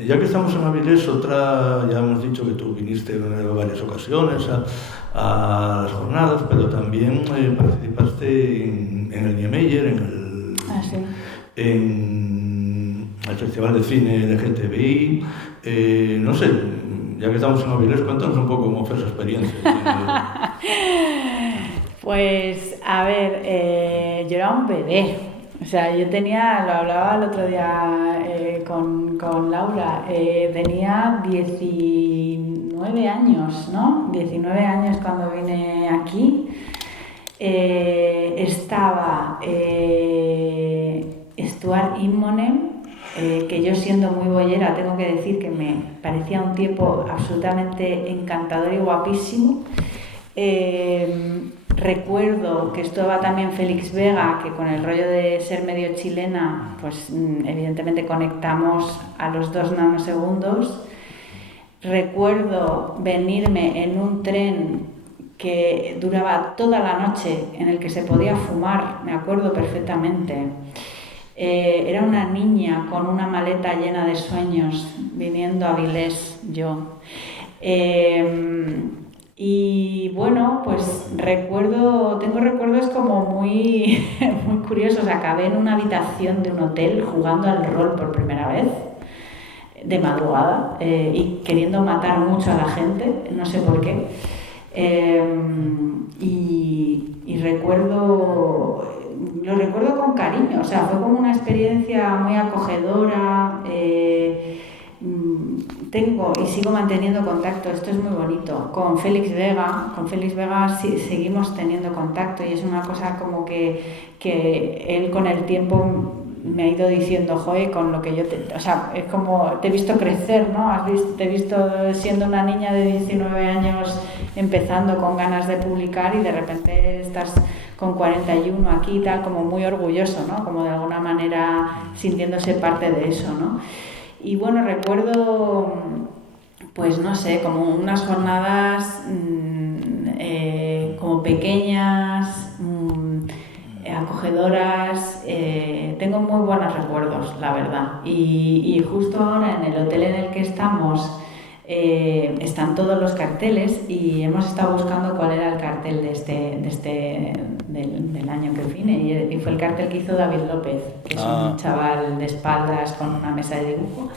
Ya que estamos en Avilés, ya hemos dicho que tú viniste en varias ocasiones a las jornadas, pero también participaste en el Niemeyer, sí. en el Festival de Cine LGTBI. No sé, ya que estamos en Avilés, cuéntanos un poco cómo fue esa experiencia. Pues, a ver, yo era un bebé. O sea, lo hablaba el otro día con Laura, tenía 19 años, ¿no? 19 años cuando vine aquí. Estaba Stuart Immonen, que yo siendo muy boyera tengo que decir que me parecía un tipo absolutamente encantador y guapísimo. Recuerdo que estaba también Félix Vega, que con el rollo de ser medio chilena, pues evidentemente conectamos a los 2 nanosegundos. Recuerdo venirme en un tren que duraba toda la noche, en el que se podía fumar, me acuerdo perfectamente. Era una niña con una maleta llena de sueños, viniendo a Avilés yo. Y bueno, pues tengo recuerdos como muy, muy curiosos. Acabé en una habitación de un hotel jugando al rol por primera vez, de madrugada, y queriendo matar mucho a la gente, no sé por qué. Y lo recuerdo con cariño, o sea, fue como una experiencia muy acogedora. Tengo y sigo manteniendo contacto, esto es muy bonito, con Félix Vega. Con Félix Vega seguimos teniendo contacto, y es una cosa como que él con el tiempo me ha ido diciendo, joder, con lo que yo o sea, es como te he visto crecer, ¿no? Te he visto siendo una niña de 19 años empezando con ganas de publicar, y de repente estás con 41 aquí y tal, como muy orgulloso, ¿no? Como de alguna manera sintiéndose parte de eso, ¿no? Y bueno, recuerdo, pues no sé, como unas jornadas como pequeñas, acogedoras. Tengo muy buenos recuerdos, la verdad. Y justo ahora en el hotel en el que estamos, están todos los carteles y hemos estado buscando cuál era el cartel del año que viene y fue el cartel que hizo David López, que es un chaval de espaldas con una mesa de dibujo.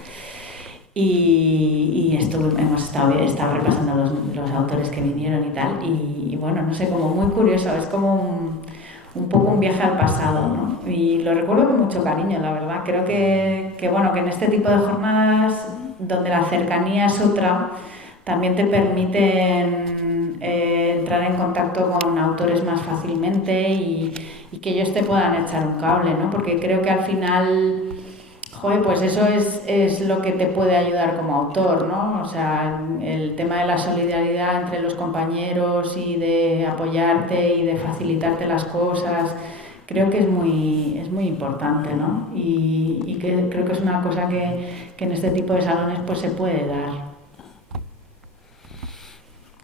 Y hemos estado repasando los autores que vinieron y tal, y bueno, no sé, como muy curioso, es como un poco un viaje al pasado, ¿no? Y lo recuerdo con mucho cariño, la verdad. Creo que en este tipo de jornadas, donde la cercanía es otra, también te permiten entrar en contacto con autores más fácilmente y que ellos te puedan echar un cable, ¿no? Porque creo que al final... pues eso es lo que te puede ayudar como autor, ¿no? O sea, el tema de la solidaridad entre los compañeros y de apoyarte y de facilitarte las cosas, creo que es muy importante, ¿no? Y que creo que es una cosa que en este tipo de salones pues se puede dar.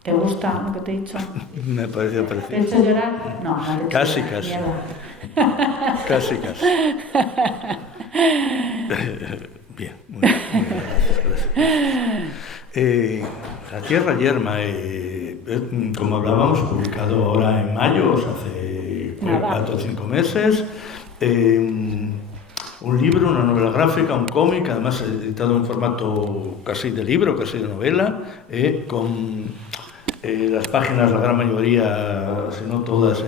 ¿Te gusta lo que te he dicho? Me pareció precioso. ¿Te he hecho llorar? No, no te he hecho llorar. Casi. Bien, muy bien, gracias. La Tierra Yerma, como hablábamos, publicado ahora en mayo, hace 4 o 5 meses. Un libro, una novela gráfica, un cómic, además editado en formato casi de libro, casi de novela, con las páginas, la gran mayoría, si no todas,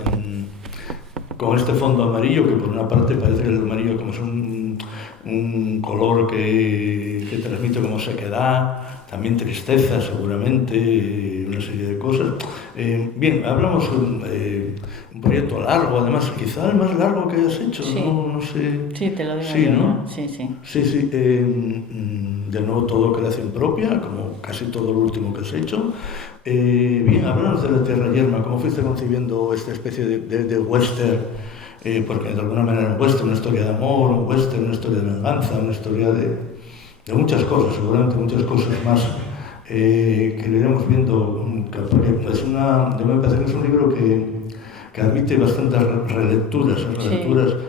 con este fondo amarillo, que por una parte parece que el amarillo como es un color que transmite como sequedad, también tristeza seguramente, una serie de cosas. Bien, hablamos de un proyecto largo, además quizá el más largo que hayas hecho, sí. No sé. Sí, te lo digo sí, yo, ¿no? Sí. De nuevo todo creación propia, como casi todo lo último que has hecho. Bien, háblanos de La Tierra Yerma, ¿cómo fuiste concibiendo esta especie de western? Porque de alguna manera un western, una historia de amor, un western, una historia de venganza, una historia de muchas cosas, seguramente muchas cosas más que lo iremos viendo, porque me parece que es un libro que admite bastantes relecturas,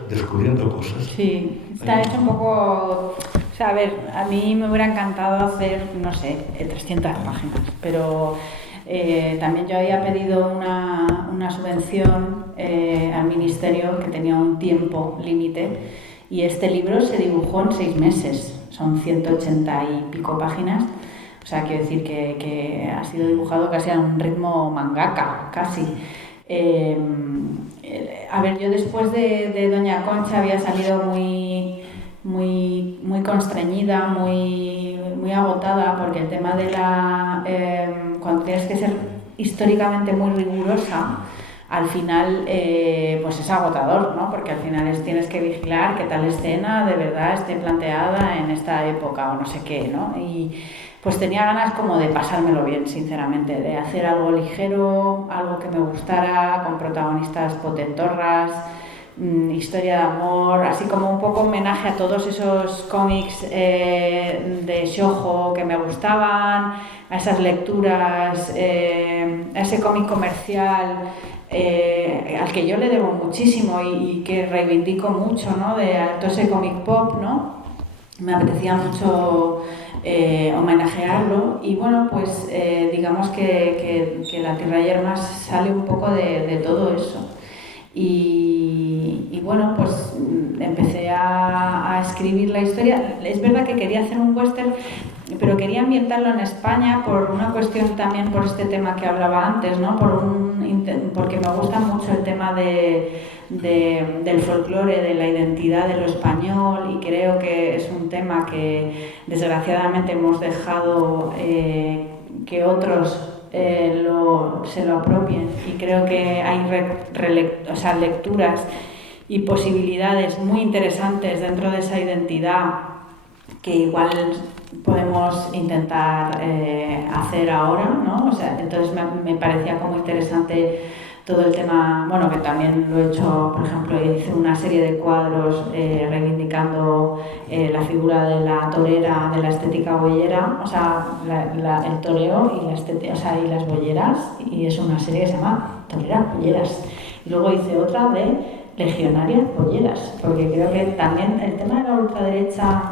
descubriendo cosas. Sí, está hecho un poco... O sea, a ver, a mí me hubiera encantado hacer, no sé, 300 páginas, pero también yo había pedido una subvención al ministerio que tenía un tiempo límite y este libro se dibujó en 6 meses, son 180 y pico páginas, o sea, quiero decir que ha sido dibujado casi a un ritmo mangaka, casi. A ver, yo después de Doña Concha había salido muy constreñida, muy agotada, porque el tema de cuando tienes que ser históricamente muy rigurosa, al final pues es agotador, ¿no? Porque al final tienes que vigilar que tal escena de verdad esté planteada en esta época o no sé qué, ¿no? Y pues tenía ganas como de pasármelo bien, sinceramente, de hacer algo ligero, algo que me gustara, con protagonistas potentorras, historia de amor, así como un poco homenaje a todos esos cómics de shoujo que me gustaban, a esas lecturas, a ese cómic comercial al que yo le debo muchísimo y que reivindico mucho, ¿no? De todo ese cómic pop, ¿no? Me apetecía mucho homenajearlo y bueno, pues digamos que La Tierra Yerma sale un poco de todo eso. Y bueno, pues empecé a escribir la historia. Es verdad que quería hacer un western, pero quería ambientarlo en España por una cuestión también por este tema que hablaba antes, ¿no? Porque me gusta mucho el tema del folclore, de la identidad de lo español, y creo que es un tema que desgraciadamente hemos dejado que otros se lo apropien, y creo que hay lecturas y posibilidades muy interesantes dentro de esa identidad que igual podemos intentar hacer ahora, ¿no? O sea, entonces me parecía como interesante todo el tema, bueno, que también lo he hecho, por ejemplo, hice una serie de cuadros reivindicando la figura de la torera, de la estética boyera, o sea, el toreo y la estética, o sea, y las bolleras, y es una serie que se llama Toreras Bolleras. Y luego hice otra de legionarias bolleras, porque creo que también el tema de la ultraderecha,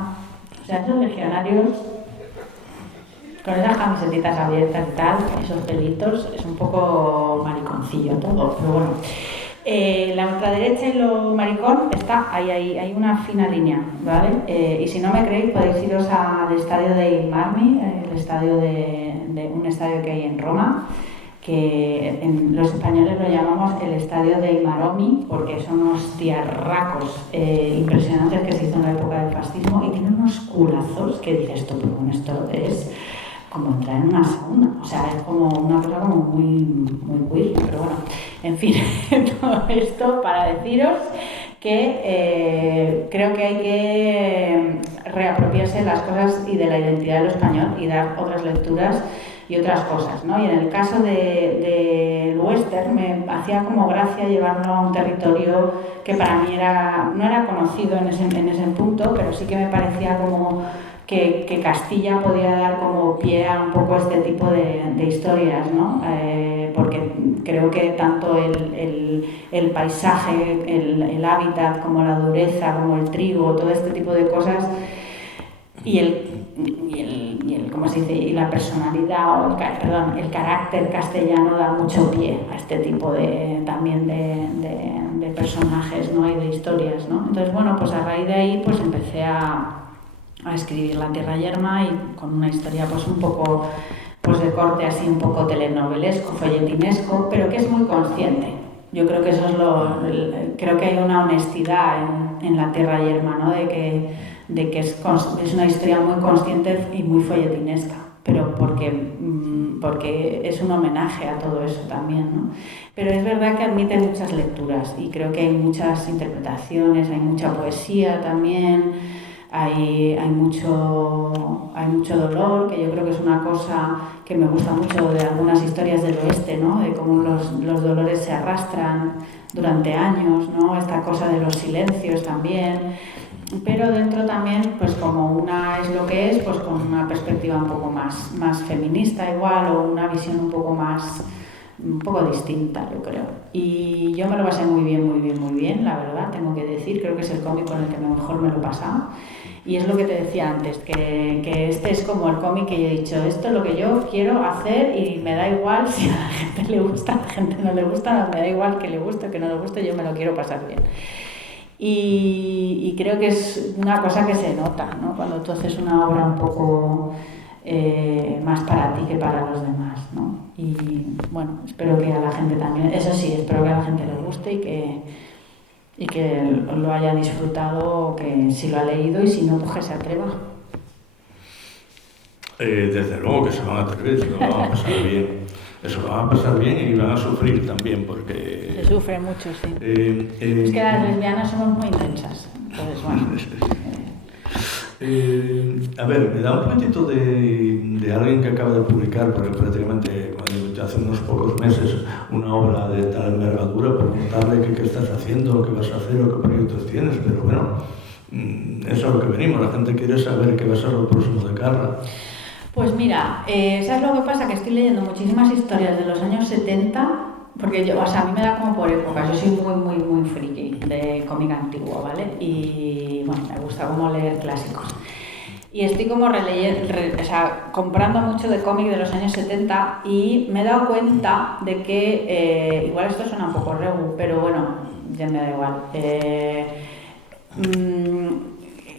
o sea, esos legionarios con esas camisetitas abiertas y tal, esos pelitos, es un poco mariconcillo todo, pero bueno. La ultraderecha y lo maricón está ahí, hay una fina línea, ¿vale? Y si no me creéis, podéis iros al estadio de Marmi, el estadio de un estadio que hay en Roma, que los españoles lo llamamos el estadio de Imaromi, porque son unos tiarracos impresionantes que se hizo en la época del fascismo y tiene unos culazos que dices tú, pero bueno, esto es como entrar en una sauna, o sea, es como una cosa como muy queer, pero bueno, en fin, todo esto para deciros que creo que hay que reapropiarse de las cosas y de la identidad de lo español y dar otras lecturas y otras cosas, ¿no? Y en el caso del western me hacía como gracia llevarlo a un territorio que para mí no era conocido en ese punto, pero sí que me parecía como que Castilla podía dar como pie a un poco este tipo de historias, ¿no? Porque creo que tanto el paisaje, el hábitat, como la dureza, como el trigo, todo este tipo de cosas y ¿cómo se dice? Y la personalidad o el carácter castellano da mucho pie a este tipo también de personajes, ¿no? Y de historias, ¿no? Entonces, bueno, pues a raíz de ahí pues empecé a escribir La Tierra Yerma y con una historia pues un poco pues de corte así un poco telenovelesco, folletinesco, pero que es muy consciente. Yo creo que eso es creo que hay una honestidad en La Tierra Yerma, ¿no? De que es una historia muy consciente y muy folletinesca, pero porque es un homenaje a todo eso también, ¿no? Pero es verdad que admite muchas lecturas y creo que hay muchas interpretaciones, hay mucha poesía también. Hay mucho dolor, que yo creo que es una cosa que me gusta mucho de algunas historias del oeste, ¿no? De cómo los dolores se arrastran durante años, ¿no? Esta cosa de los silencios también. Pero dentro también, pues como una es lo que es, pues con una perspectiva un poco más feminista igual, o una visión un poco distinta, yo creo. Y yo me lo pasé muy bien, la verdad, tengo que decir. Creo que es el cómic con el que mejor me lo he pasado. Y es lo que te decía antes, que este es como el cómic que yo he dicho, esto es lo que yo quiero hacer y me da igual si a la gente le gusta, a la gente no le gusta, me da igual que le guste o que no le guste, yo me lo quiero pasar bien. Y creo que es una cosa que se nota, ¿no? Cuando tú haces una obra un poco más para ti que para los demás, ¿no? Y bueno, espero que a la gente también, eso sí, espero que a la gente le guste y que lo haya disfrutado, que si lo ha leído y si no, pues que se atreva. Desde luego que se van a atrever, se lo van a pasar bien. Eso lo van a pasar bien y van a sufrir también porque... Se sufre mucho, sí. Es que las lesbianas somos muy intensas, entonces bueno... a ver, me da un poquitito de alguien que acaba de publicar, porque prácticamente hace unos pocos meses, una obra de tal envergadura, preguntarle qué estás haciendo, qué vas a hacer o qué proyectos tienes, pero bueno, eso es a lo que venimos, la gente quiere saber qué va a ser lo próximo de Carla. Pues mira, ¿sabes lo que pasa? Que estoy leyendo muchísimas historias de los años 70, porque yo, o sea, a mí me da como por épocas, yo soy muy friki de cómic antiguo, ¿vale? Y bueno, me gusta como leer clásicos. Y estoy como comprando mucho de cómic de los años 70 y me he dado cuenta de que, igual esto suena un poco regu, pero bueno, ya me da igual,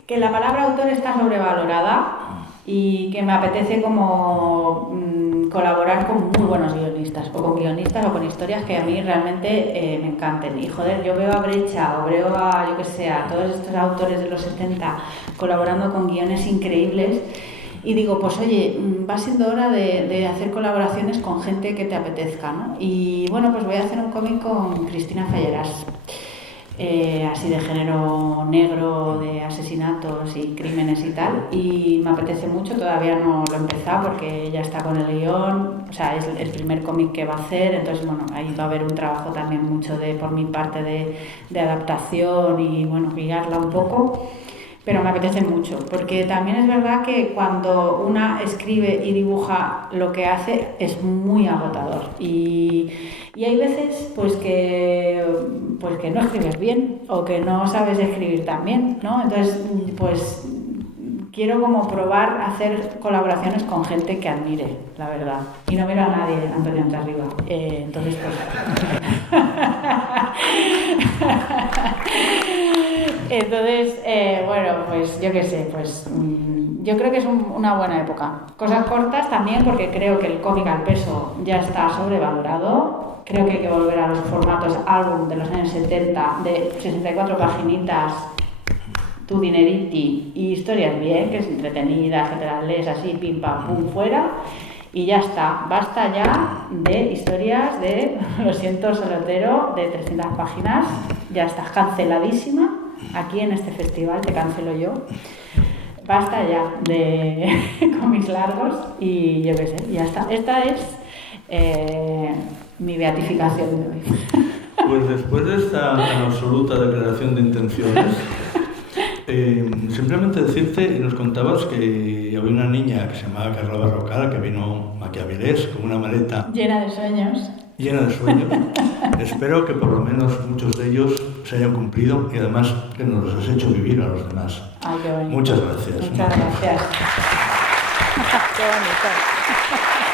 que la palabra autor está sobrevalorada y que me apetece como colaborar con muy buenos guionistas o con historias que a mí realmente me encanten. Y joder, yo veo a Brecha o veo a, yo que sé, a todos estos autores de los 70 colaborando con guiones increíbles y digo, pues oye, va siendo hora de hacer colaboraciones con gente que te apetezca, ¿no? Y bueno, pues voy a hacer un cómic con Cristina Falleras. Así de género negro, de asesinatos y crímenes y tal, y me apetece mucho, todavía no lo he empezado porque ya está con el guión, o sea, es el primer cómic que va a hacer, entonces bueno, ahí va a haber un trabajo también mucho por mi parte de adaptación y bueno, guiarla un poco, pero me apetece mucho, porque también es verdad que cuando una escribe y dibuja lo que hace es muy agotador y hay veces pues que no escribes bien o que no sabes escribir tan bien, ¿no? Entonces, pues quiero como probar hacer colaboraciones con gente que admire, la verdad. Y no miro a nadie, Antonio, ante arriba. Entonces, pues... Entonces, bueno, pues yo qué sé, pues yo creo que es una buena época. Cosas cortas también, porque creo que el cómic al peso ya está sobrevalorado. Creo que hay que volver a los formatos álbum de los años 70, de 64 paginitas, tu dineriti y historias bien, que es entretenida, que te las lees así, pim pam pum fuera, y ya está. Basta ya de historias de, lo siento, solotero, de 300 páginas, ya estás canceladísima. Aquí en este festival te cancelo yo. Basta ya de cómics largos y yo qué sé, ya está. Esta es mi beatificación de hoy. Pues después de esta tan absoluta declaración de intenciones, simplemente decirte, y nos contabas que había una niña que se llamaba Carla Barrocal, que vino aquí a Avilés con una maleta llena de sueños. Llena de sueños. Espero que por lo menos muchos de ellos se hayan cumplido y además que nos los has hecho vivir a los demás. Ay, qué bonito. Muchas gracias. Muchas gracias. Qué bonito.